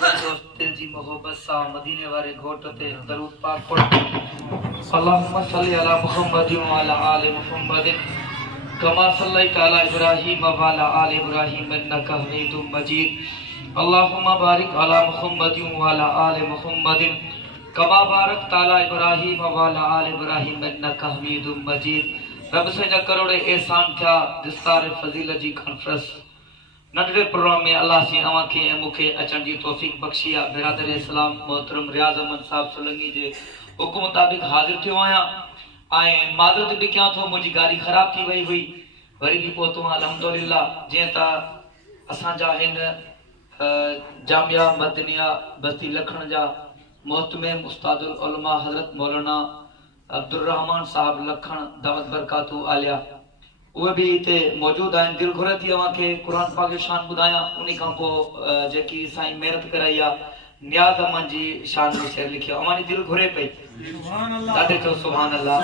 दिल जी मोहब्बत सा मदीने वाले घोट ते दरूद पाक पढ़। अल्लाहुम्मा सल्ली अला मुहम्मद व अला आलि मुहम्मद कमा सल्लैता अला इब्राहीम व अला आलि इब्राहीम इन्नका हमीदुम मजीद। अल्लाहुम्मा बारिक अला मुहम्मद व अला आलि मुहम्मद कमा बारकता अला इब्राहीम व अला आलि इब्राहीम इन्नका हमीदुम मजीद। रब से जा करोड़े एहसान थिया दिस्तार फजीलत जी कॉन्फ्रेंस नंढड़े प्रोग्राम में अल्लाह से अवां खे मुखे अचण जी तौफीक बख्शी आहे। बिरादर इस्लाम मोहतरम रियाज़ अहमद साहब सोलंकी जे हुकुम मुताबिक हाज़िर थियो आहियां ऐं माज़रत बि कयां थो, मुंहिंजी गाड़ी ख़राब थी वई हुई, वरी बि पहुतो अल्हम्दुलिल्लाह। जीअं त असांजा हिन जामिया मदनिया बस्ती लखण जा मोहतमिम उस्तादुल उलमा हज़रत मौलाना अब्दुल रहमान साहब लखण दावत बरकातू आलिया उहे भी इते मौजूद आहिनि। दिल घुरे थी अवां खे क़ुरान पाक जो शान ॿुधायां, उन खां पोइ जेकी साईं महिनत कराई आहे नियाज़ अहमद जी शान में शेर लिखियो। अवां जी दिल घुरे पई, ॾाढे चओ सुभान अल्लाह।